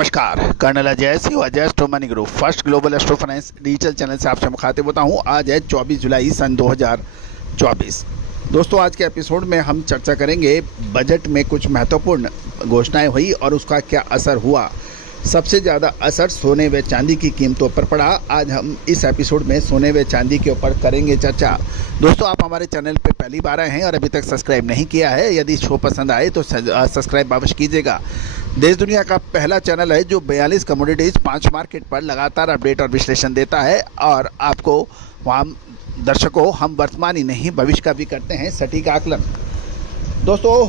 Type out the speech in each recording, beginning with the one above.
नमस्कार, Colonel Ajay Singh Ajay astro money group first global astro finance digital channel से आपसे मुखातिब होता हूँ। आज है 24 जुलाई सन 2024। दोस्तों, आज के एपिसोड में हम चर्चा करेंगे बजट में कुछ महत्वपूर्ण घोषणाएं हुई और उसका क्या असर हुआ। सबसे ज़्यादा असर सोने व चांदी की कीमतों पर पड़ा। आज हम इस एपिसोड में सोने व चांदी के ऊपर करेंगे चर्चा। दोस्तों, आप हमारे चैनल पर पहली बार आए हैं और अभी तक सब्सक्राइब नहीं किया है, यदि शो पसंद आए तो सब्सक्राइब अवश्य कीजिएगा। देश दुनिया का पहला चैनल है जो 42 कमोडिटीज़ 5 मार्केट पर लगातार अपडेट और विश्लेषण देता है और आपको वहाँ दर्शकों हम वर्तमान ही नहीं भविष्य का भी करते हैं सटीक आकलन। दोस्तों,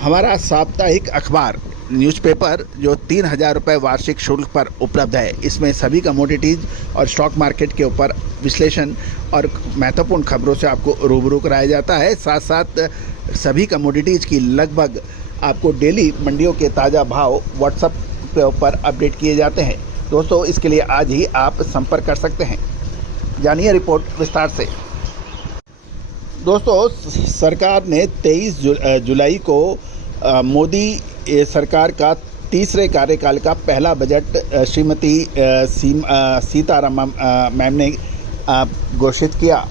हमारा साप्ताहिक अखबार न्यूज़पेपर जो 3,000 रुपये वार्षिक शुल्क पर उपलब्ध है, इसमें सभी कमोडिटीज़ और स्टॉक मार्केट के ऊपर विश्लेषण और महत्वपूर्ण खबरों से आपको रूबरू कराया जाता है। साथ साथ सभी कमोडिटीज़ की लगभग आपको डेली मंडियों के ताज़ा भाव व्हाट्सएप के ऊपर अपडेट किए जाते हैं। दोस्तों, इसके लिए आज ही आप संपर्क कर सकते हैं। जानिए रिपोर्ट विस्तार से। दोस्तों, सरकार ने 23 जुलाई को मोदी सरकार का तीसरे कार्यकाल का पहला बजट श्रीमती सीतारमण मैम ने घोषित किया।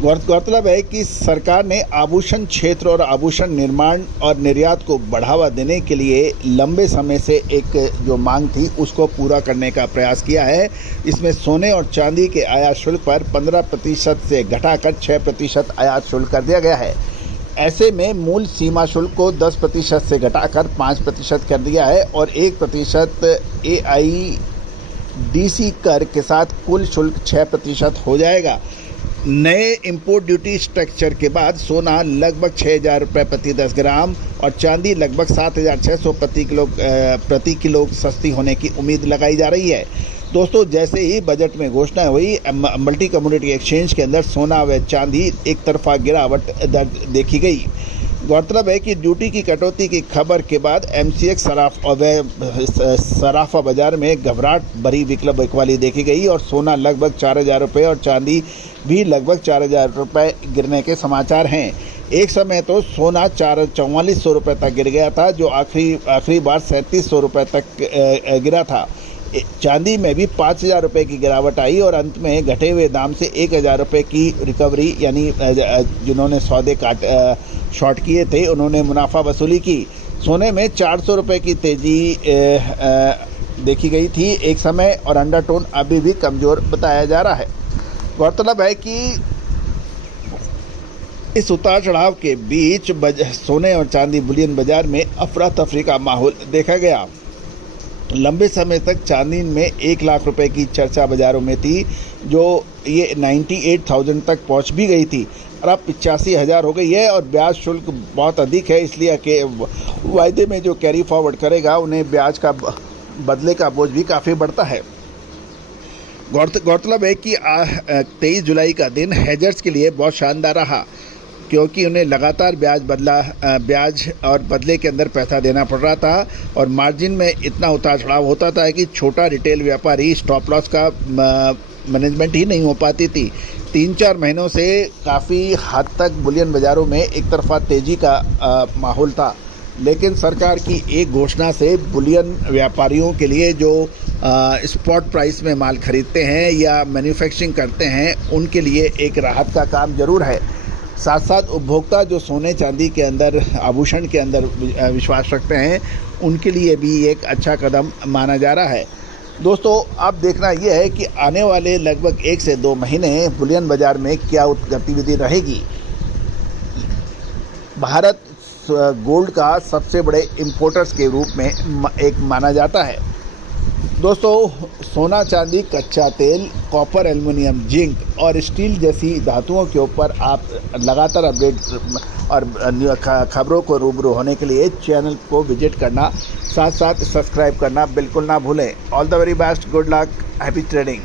गौरतलब है कि सरकार ने आभूषण क्षेत्र और आभूषण निर्माण और निर्यात को बढ़ावा देने के लिए लंबे समय से एक जो मांग थी उसको पूरा करने का प्रयास किया है। इसमें सोने और चांदी के आयात शुल्क पर 15% से घटाकर 6% आयात शुल्क कर दिया गया है। ऐसे में मूल सीमा शुल्क को 10% से घटाकर 5% कर दिया है और 1% AIDC कर के साथ कुल शुल्क 6% हो जाएगा। नए इंपोर्ट ड्यूटी स्ट्रक्चर के बाद सोना लगभग 6,000 रुपये प्रति 10 ग्राम और चांदी लगभग 7,600 प्रति किलो सस्ती होने की उम्मीद लगाई जा रही है। दोस्तों, जैसे ही बजट में घोषणा हुई, मल्टी कमोडिटी एक्सचेंज के अंदर सोना व चांदी एक तरफा गिरावट दर्ज देखी गई। गौरतलब है कि ड्यूटी की कटौती की खबर के बाद MCX सराफा बाजार में घबराहट भरी बिकवाली देखी गई और सोना लगभग 4,000 रुपये और चांदी भी लगभग 4,000 रुपये गिरने के समाचार हैं। एक समय तो सोना 4,4400 रुपये तक गिर गया था, जो आखिरी बार 3,700 रुपये तक गिरा था। चांदी में भी 5,000 रुपये की गिरावट आई और अंत में घटे हुए दाम से 1,000 रुपये की रिकवरी, यानी जिन्होंने सौदे शॉर्ट किए थे उन्होंने मुनाफा वसूली की। सोने में 400 रुपये की तेज़ी देखी गई थी एक समय और अंडरटोन अभी भी कमज़ोर बताया जा रहा है। गौरतलब है कि इस उतार चढ़ाव के बीच सोने और चांदी बुलियन बाजार में अफरा तफरी का माहौल देखा गया। लंबे समय तक चांदी में 1 लाख रुपए की चर्चा बाज़ारों में थी, जो ये 98,000 तक पहुंच भी गई थी और अब 85,000 हो गई है। और ब्याज शुल्क बहुत अधिक है, इसलिए कि वायदे में जो कैरी फॉरवर्ड करेगा उन्हें ब्याज का बदले का बोझ भी काफ़ी बढ़ता है। गौरतलब है कि 23 जुलाई का दिन हेजर्स के लिए बहुत शानदार रहा, क्योंकि उन्हें लगातार ब्याज और बदले के अंदर पैसा देना पड़ रहा था और मार्जिन में इतना उतार चढ़ाव होता था कि छोटा रिटेल व्यापारी स्टॉप लॉस का मैनेजमेंट ही नहीं हो पाती थी। 3-4 महीनों से काफ़ी हद तक बुलियन बाज़ारों में एक तरफा तेज़ी का माहौल था, लेकिन सरकार की एक घोषणा से बुलियन व्यापारियों के लिए जो स्पॉट प्राइस में माल खरीदते हैं या मैन्युफैक्चरिंग करते हैं उनके लिए एक राहत का काम ज़रूर है। साथ साथ उपभोक्ता जो सोने चांदी के अंदर आभूषण के अंदर विश्वास रखते हैं उनके लिए भी एक अच्छा कदम माना जा रहा है। दोस्तों, अब देखना यह है कि आने वाले लगभग 1 से 2 महीने बुलियन बाज़ार में क्या गतिविधि रहेगी। भारत गोल्ड का सबसे बड़े इंपोर्टर्स के रूप में एक माना जाता है। दोस्तों, सोना चांदी, कच्चा तेल, कॉपर, एल्युमिनियम, जिंक और स्टील जैसी धातुओं के ऊपर आप लगातार अपडेट और खबरों को रूबरू होने के लिए चैनल को विजिट करना, साथ साथ सब्सक्राइब करना बिल्कुल ना भूलें। All the very best, good luck, happy trading.